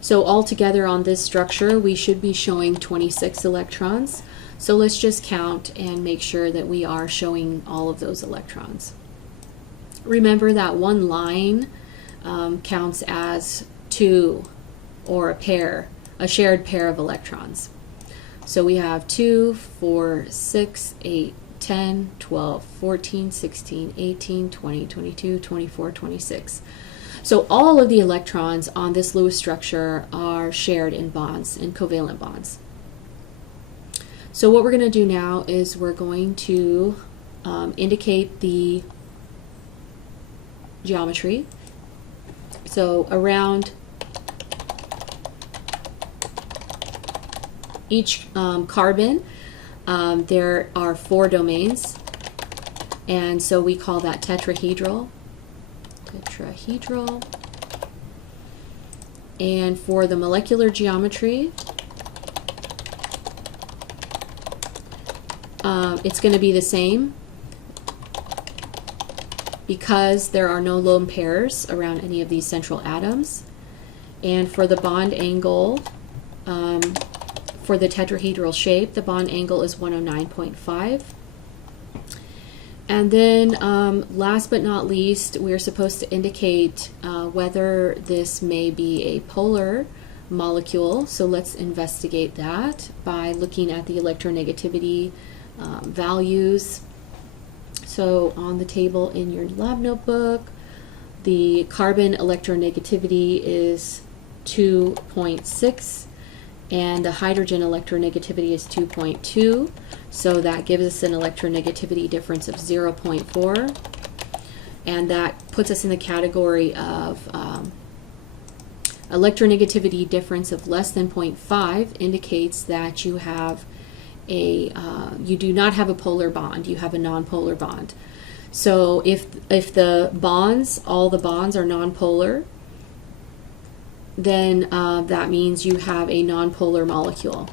So altogether on this structure, we should be showing 26 electrons. So let's just count and make sure that we are showing all of those electrons. Remember that one line counts as 2, or a pair, a shared pair of electrons. So we have 2, 4, 6, 8, 10, 12, 14, 16, 18, 20, 22, 24, 26. So all of the electrons on this Lewis structure are shared in bonds, in covalent bonds. So what we're going to do now is we're going to indicate the geometry. So around each carbon, there are 4 domains, and so we call that tetrahedral. Tetrahedral. And for the molecular geometry, it's going to be the same because there are no lone pairs around any of these central atoms. And for the bond angle, for the tetrahedral shape, the bond angle is 109.5. And then last but not least, we're supposed to indicate whether this may be a polar molecule. So let's investigate that by looking at the electronegativity values. So on the table in your lab notebook, the carbon electronegativity is 2.6. and the hydrogen electronegativity is 2.2, so that gives us an electronegativity difference of 0.4, and that puts us in the category of electronegativity difference of less than 0.5 indicates that you have you do not have a polar bond, you have a nonpolar bond. So if the bonds, all the bonds are nonpolar, then that means you have a nonpolar molecule.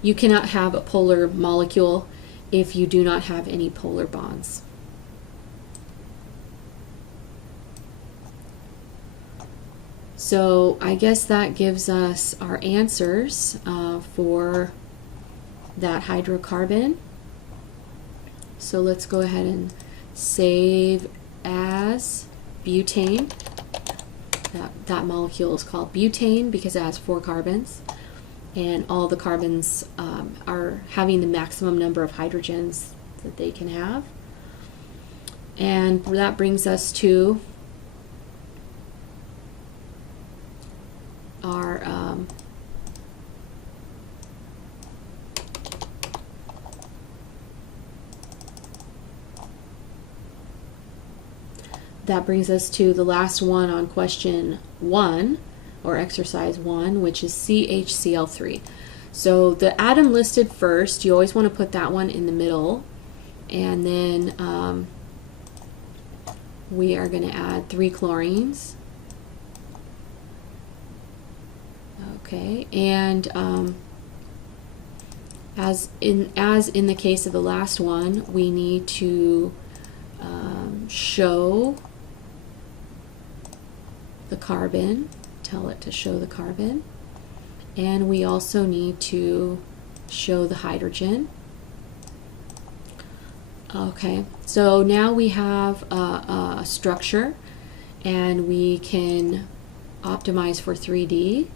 You cannot have a polar molecule if you do not have any polar bonds. So I guess that gives us our answers for that hydrocarbon. So let's go ahead and save as butane. That molecule is called butane because it has 4 carbons. And all the carbons are having the maximum number of hydrogens that they can have. And that brings us to our that brings us to the last one on question 1, or exercise 1, which is CHCl3. So the atom listed first, you always want to put that one in the middle, and then we are going to add 3 chlorines. Okay, and as in the case of the last one, we need to show the carbon, tell it to show the carbon, and we also need to show the hydrogen. Okay, so now we have a structure, and we can optimize for 3D,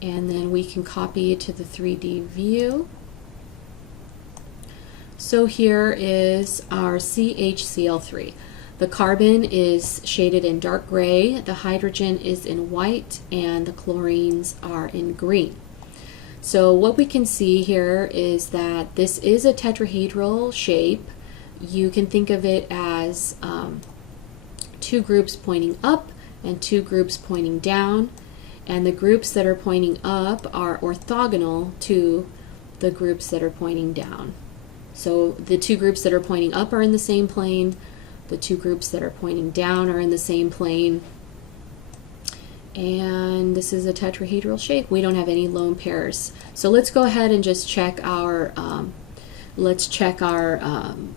and then we can copy it to the 3D view. So here is our CHCl3. The carbon is shaded in dark gray, the hydrogen is in white, and the chlorines are in green. So what we can see here is that this is a tetrahedral shape. You can think of it as 2 groups pointing up and 2 groups pointing down, and the groups that are pointing up are orthogonal to the groups that are pointing down. So the 2 groups that are pointing up are in the same plane, the 2 groups that are pointing down are in the same plane, and this is a tetrahedral shape. We don't have any lone pairs. So let's go ahead and just check our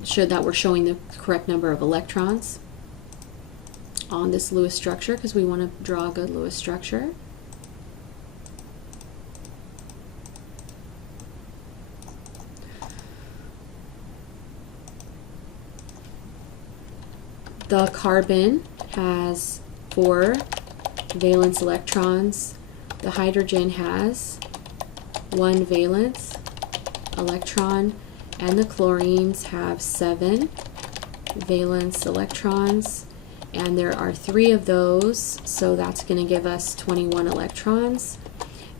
show that we're showing the correct number of electrons on this Lewis structure, because we want to draw a good Lewis structure. The carbon has 4 valence electrons. The hydrogen has 1 valence electron, and the chlorines have 7 valence electrons, and there are 3 of those, so that's going to give us 21 electrons.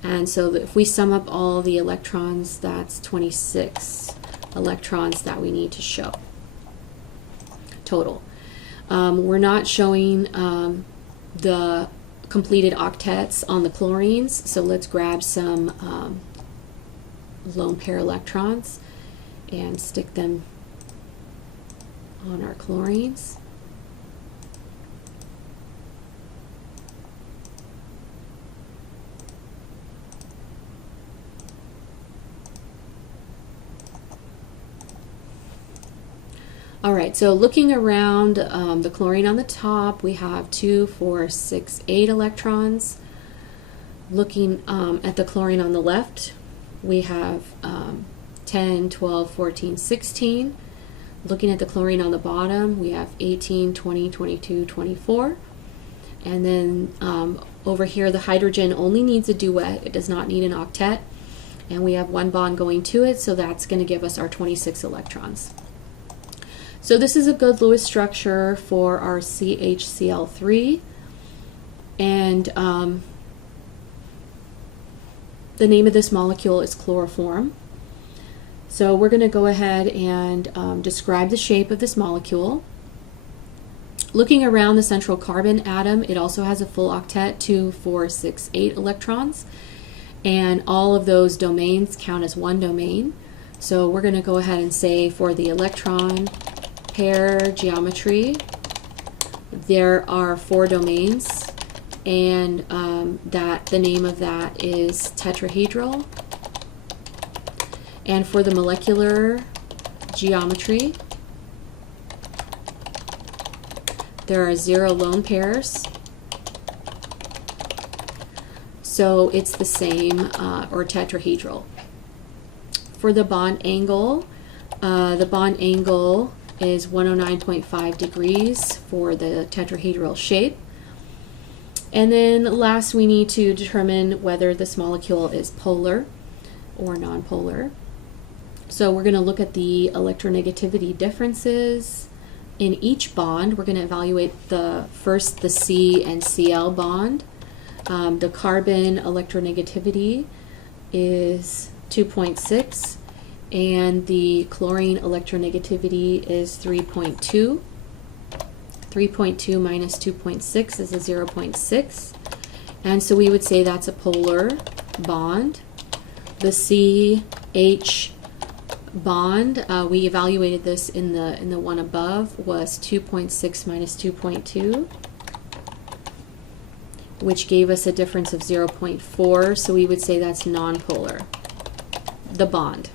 And so if we sum up all the electrons, that's 26 electrons that we need to show total. We're not showing the completed octets on the chlorines, so let's grab some lone pair electrons and stick them on our chlorines. Alright, so looking around the chlorine on the top, we have 2, 4, 6, 8 electrons. Looking at the chlorine on the left, we have 10, 12, 14, 16. Looking at the chlorine on the bottom, we have 18, 20, 22, 24. And then over here, the hydrogen only needs a duet. It does not need an octet. And we have 1 bond going to it, so that's going to give us our 26 electrons. So this is a good Lewis structure for our CHCl3, and the name of this molecule is chloroform. So we're going to go ahead and describe the shape of this molecule. Looking around the central carbon atom, it also has a full octet, 2, 4, 6, 8 electrons, and all of those domains count as 1 domain. So we're going to go ahead and say for the electron pair geometry, there are 4 domains, and that the name of that is tetrahedral. And for the molecular geometry, there are 0 lone pairs. So it's the same, or tetrahedral. For the bond angle is 109.5 degrees for the tetrahedral shape. And then last, we need to determine whether this molecule is polar or nonpolar. So we're going to look at the electronegativity differences in each bond. We're going to evaluate first the C and Cl bond. The carbon electronegativity is 2.6, and the chlorine electronegativity is 3.2. 3.2 minus 2.6 is a 0.6, and so we would say that's a polar bond. The CH bond, we evaluated this in the one above, was 2.6 minus 2.2, which gave us a difference of 0.4, so we would say that's nonpolar, the bond.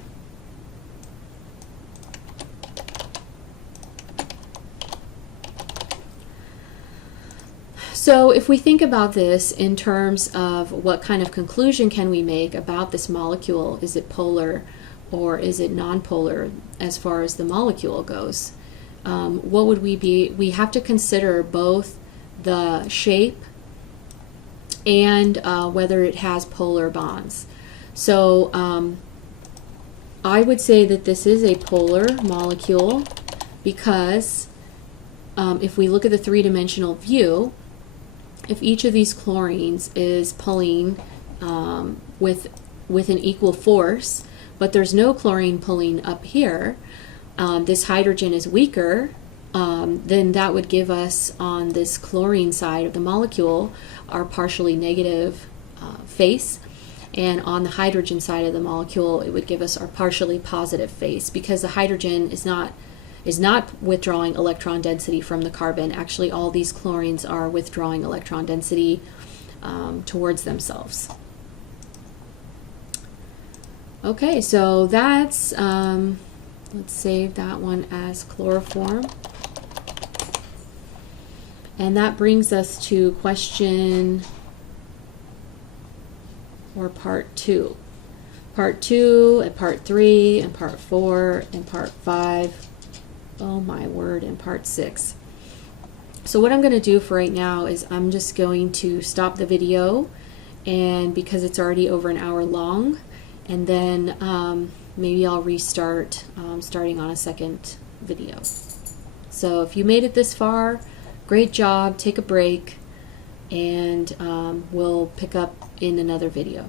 So if we think about this in terms of what kind of conclusion can we make about this molecule, is it polar or is it nonpolar as far as the molecule goes, what would we be? We have to consider both the shape and whether it has polar bonds. So I would say that this is a polar molecule because if we look at the three-dimensional view, if each of these chlorines is pulling with an equal force, but there's no chlorine pulling up here, this hydrogen is weaker, then that would give us on this chlorine side of the molecule our partially negative face, and on the hydrogen side of the molecule it would give us our partially positive face, because the hydrogen is not withdrawing electron density from the carbon. Actually, all these chlorines are withdrawing electron density towards themselves. Okay, so that's, let's save that one as chloroform. And that brings us to question, or part 2. Part 2 and part 3 and part 4 and part 5. Oh my word, and part 6. So what I'm going to do for right now is I'm just going to stop the video, and because it's already over an hour long, and then maybe I'll restart starting on a second video. So if you made it this far, great job, take a break, and we'll pick up in another video.